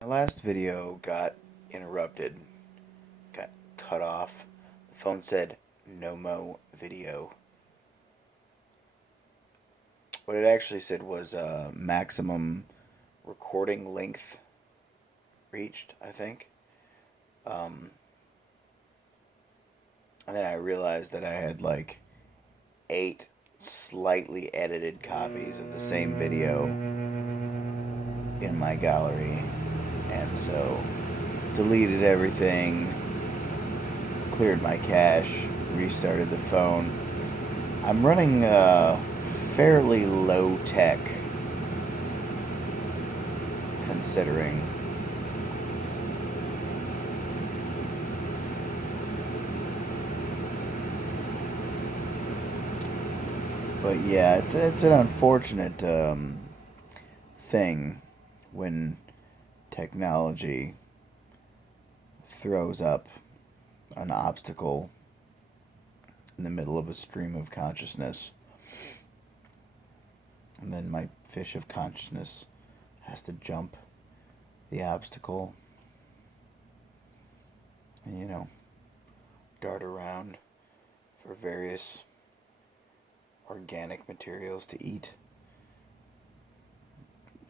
My last video got interrupted, got cut off. The phone said no mo video. What it actually said was maximum recording length reached, I think. Um, and then I realized that I had like 8 slightly edited copies of the same video in my gallery. And so deleted everything, cleared my cache, restarted the phone. I'm running fairly low tech considering. But yeah, it's an unfortunate thing when technology throws up an obstacle in the middle of a stream of consciousness. And then my fish of consciousness has to jump the obstacle and, dart around for various organic materials to eat.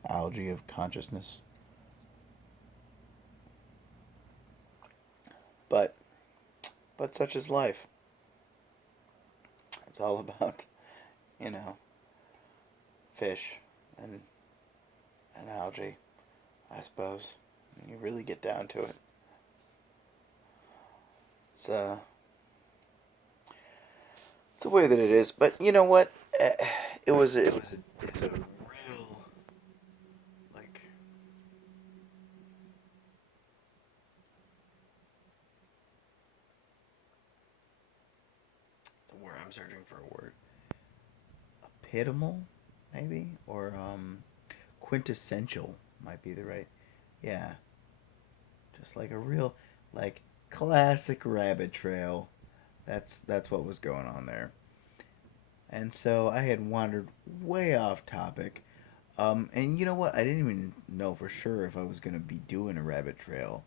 Algae of consciousness. But such is life. It's all about, fish and algae, I suppose. When you really get down to it. It's a way that it is. But you know what? It was a real, like, the word I'm searching for a word. Epitomal, maybe? Or quintessential might be the right. Yeah. Just like a real, like, classic rabbit trail. That's what was going on there. And so I had wandered way off topic. And you know what? I didn't even know for sure if I was going to be doing a rabbit trail.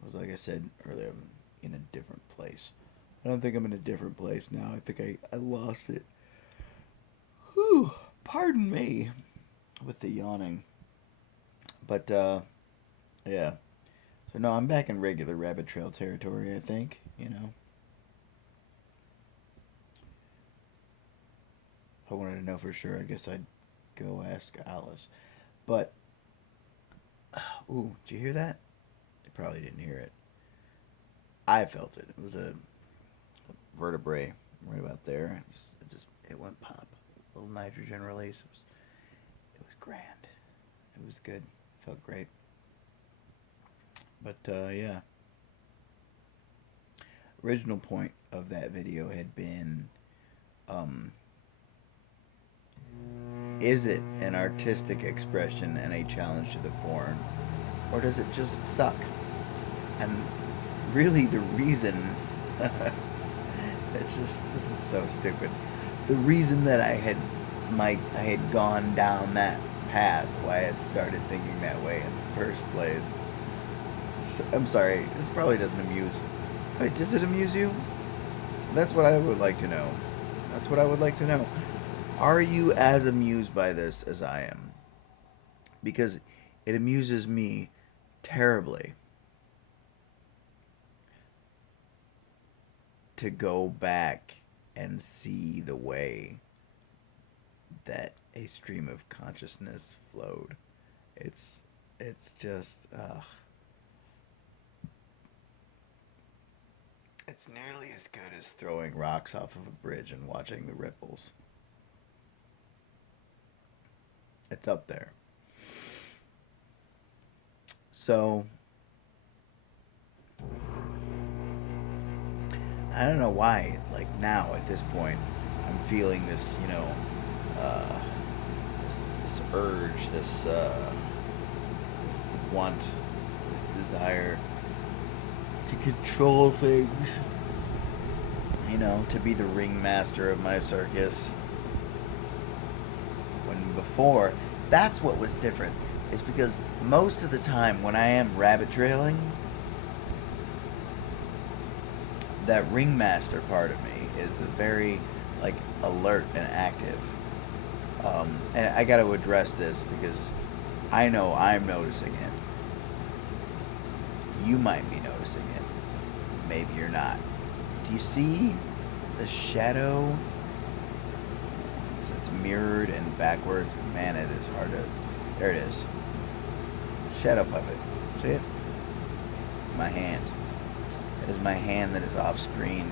It was like I said earlier, I'm in a different place. I don't think I'm in a different place now. I think I lost it. Whew, pardon me with the yawning. But, yeah. So, no, I'm back in regular rabbit trail territory, I think. If I wanted to know for sure, I guess I'd go ask Alice. But, ooh, did you hear that? You probably didn't hear it. I felt it. It was a vertebrae right about there. It went pop. A little nitrogen release. It was grand. It was good. Felt great. But yeah. Original point of that video had been, is it an artistic expression and a challenge to the form, or does it just suck? And really, the reason this is so stupid. The reason that I had gone down that path, why I had started thinking that way in the first place. I'm sorry, this probably doesn't amuse. Wait, does it amuse you? That's what I would like to know. That's what I would like to know. Are you as amused by this as I am? Because it amuses me terribly to go back and see the way that a stream of consciousness flowed. It's just it's nearly as good as throwing rocks off of a bridge and watching the ripples. It's up there. So I don't know why, like now at this point, I'm feeling this, uh, this urge, this want, this desire to control things, to be the ringmaster of my circus. When before, that's what was different. is because most of the time when I am rabbit trailing, that ringmaster part of me is a very like alert and active. And I got to address this because I know I'm noticing it. You might be noticing it. Maybe you're not. Do you see the shadow? It's mirrored and backwards. Man, it is hard to. There it is. Shadow puppet. See it? It's my hand. It is my hand that is off screen,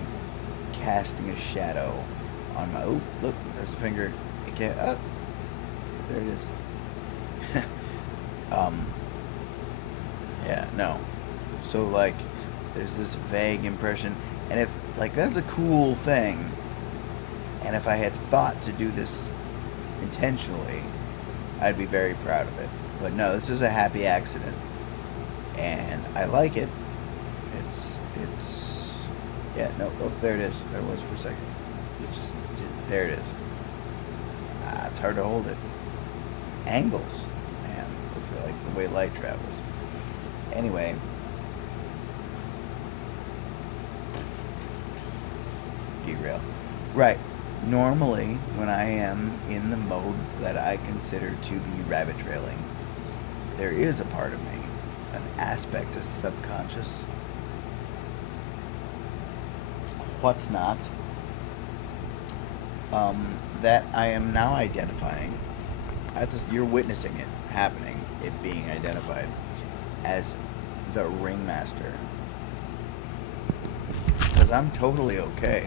casting a shadow on my. Oh, look, there's a finger. It can't. Oh, there it is. um. Yeah. No. So like, there's this vague impression, and if like that's a cool thing, and if I had thought to do this intentionally, I'd be very proud of it. But no, this is a happy accident, and I like it. It's yeah, no, oh, there it is. There it was for a second. It just there it is. It's hard to hold it. Angles, man, with like the way light travels. Anyway, derail. Right. Normally, when I am in the mode that I consider to be rabbit trailing, there is a part of me, an aspect of subconscious, whatnot, that I am now identifying. At this, you're witnessing it happening, it being identified as the ringmaster. Because I'm totally okay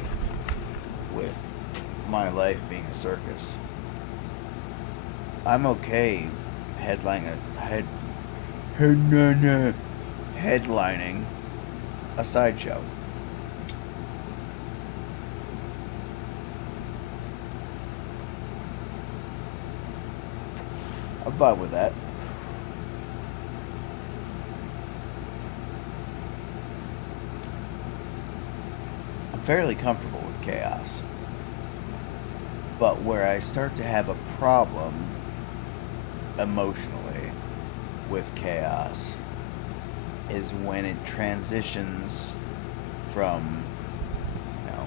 with my life being a circus. I'm okay headlining headlining a sideshow. I'm fine with that. I'm fairly comfortable with chaos. But where I start to have a problem emotionally with chaos is when it transitions from, you know,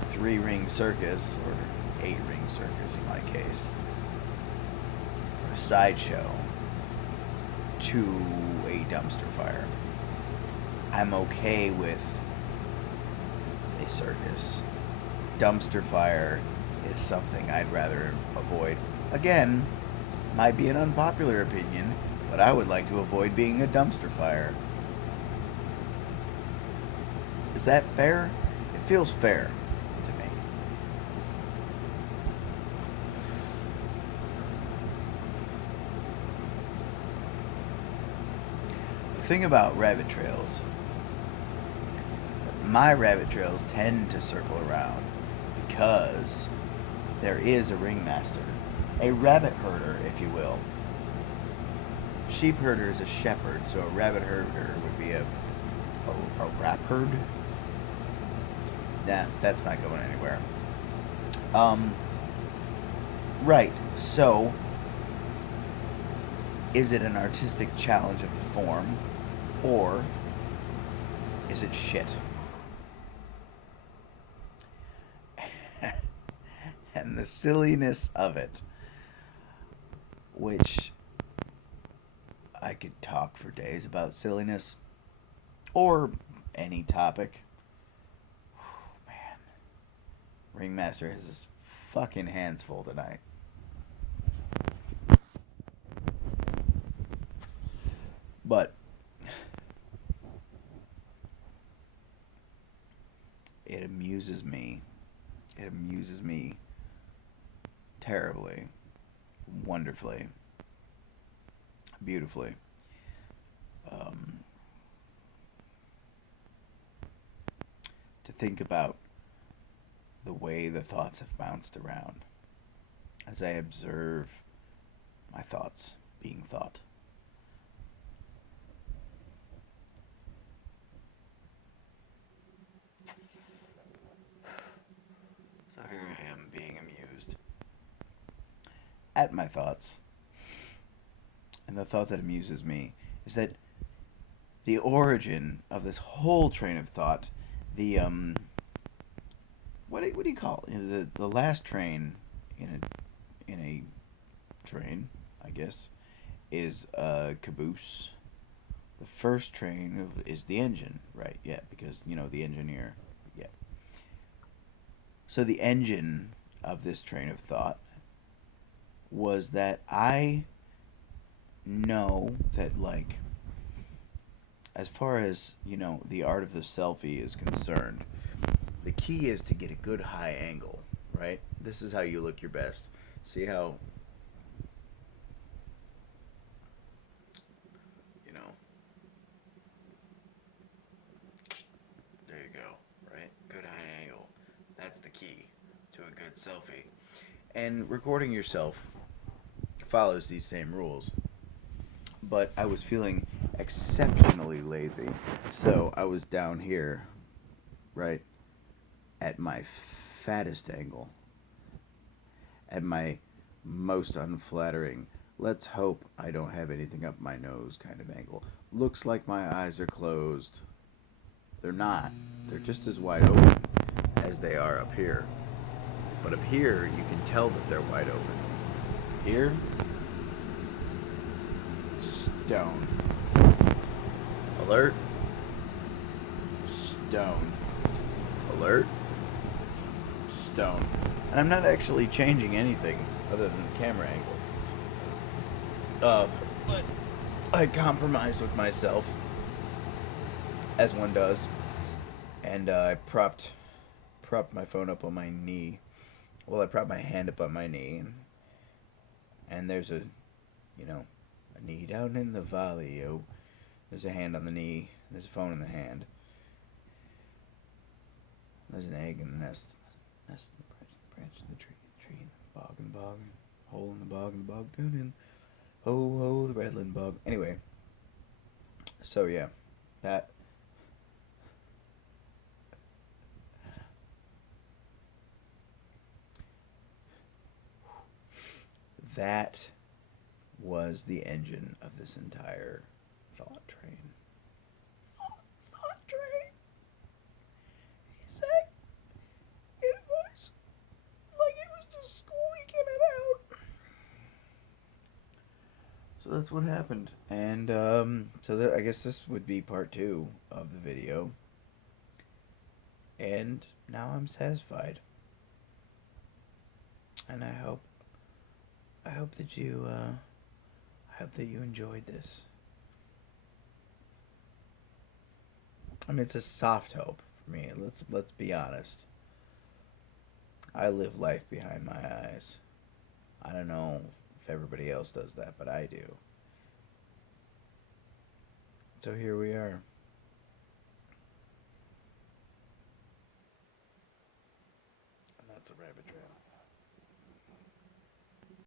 a 3-ring circus or 8-ring circus in my case, or a sideshow, to a dumpster fire. I'm okay with a circus. Dumpster fire is something I'd rather avoid. Again, might be an unpopular opinion, but I would like to avoid being a dumpster fire. Is that fair? It feels fair to me. The thing about rabbit trails, my rabbit trails tend to circle around because there is a ringmaster, a rabbit herder, if you will. Sheep herder is a shepherd, so a rabbit herder would be a rap herd. Nah, that's not going anywhere. Um, right. So, is it an artistic challenge of the form, or is it shit? And the silliness of it, which I could talk for days about silliness or any topic. Man, Ringmaster has his fucking hands full tonight. But it amuses me. It amuses me terribly, wonderfully, beautifully. Um, to think about the way the thoughts have bounced around as I observe my thoughts being thought. So here I am being amused at my thoughts. and the thought that amuses me, is that the origin of this whole train of thought, the what do you call it? The last train in a train, I guess, is a caboose. The first train is the engine, right? Yeah, because the engineer. Yeah. So the engine of this train of thought was that I know that, like, as far as the art of the selfie is concerned, the key is to get a good high angle, right? This is how you look your best. See how you know there you go, right? Good high angle. That's the key to a good selfie. And recording yourself follows these same rules. But I was feeling exceptionally lazy. So I was down here, right, at my fattest angle, at my most unflattering, let's hope I don't have anything up my nose kind of angle. Looks like my eyes are closed. They're not. They're just as wide open as they are up here. But up here, you can tell that they're wide open. Here, stone. Alert. Stone. Alert. Stone. And I'm not actually changing anything other than the camera angle. But I compromised with myself, as one does, and I propped my phone up on my knee. Well, I propped my hand up on my knee, and there's a knee down in the valley, yo. There's a hand on the knee. There's a phone in the hand. There's an egg in the nest. Nest in the branch in the tree in the bog, hole in the bog, down in. Ho, ho, the rattling bog. Anyway, so yeah, that was the engine of this entire thought train. Thought train. He said it was like it was just squeaking it out. So that's what happened, and I guess this would be part 2 of the video, and now I'm satisfied, and I hope that you enjoyed this. I mean, it's a soft hope for me. Let's be honest. I live life behind my eyes. I don't know if everybody else does that, but I do. So here we are. And that's a rabbit trail.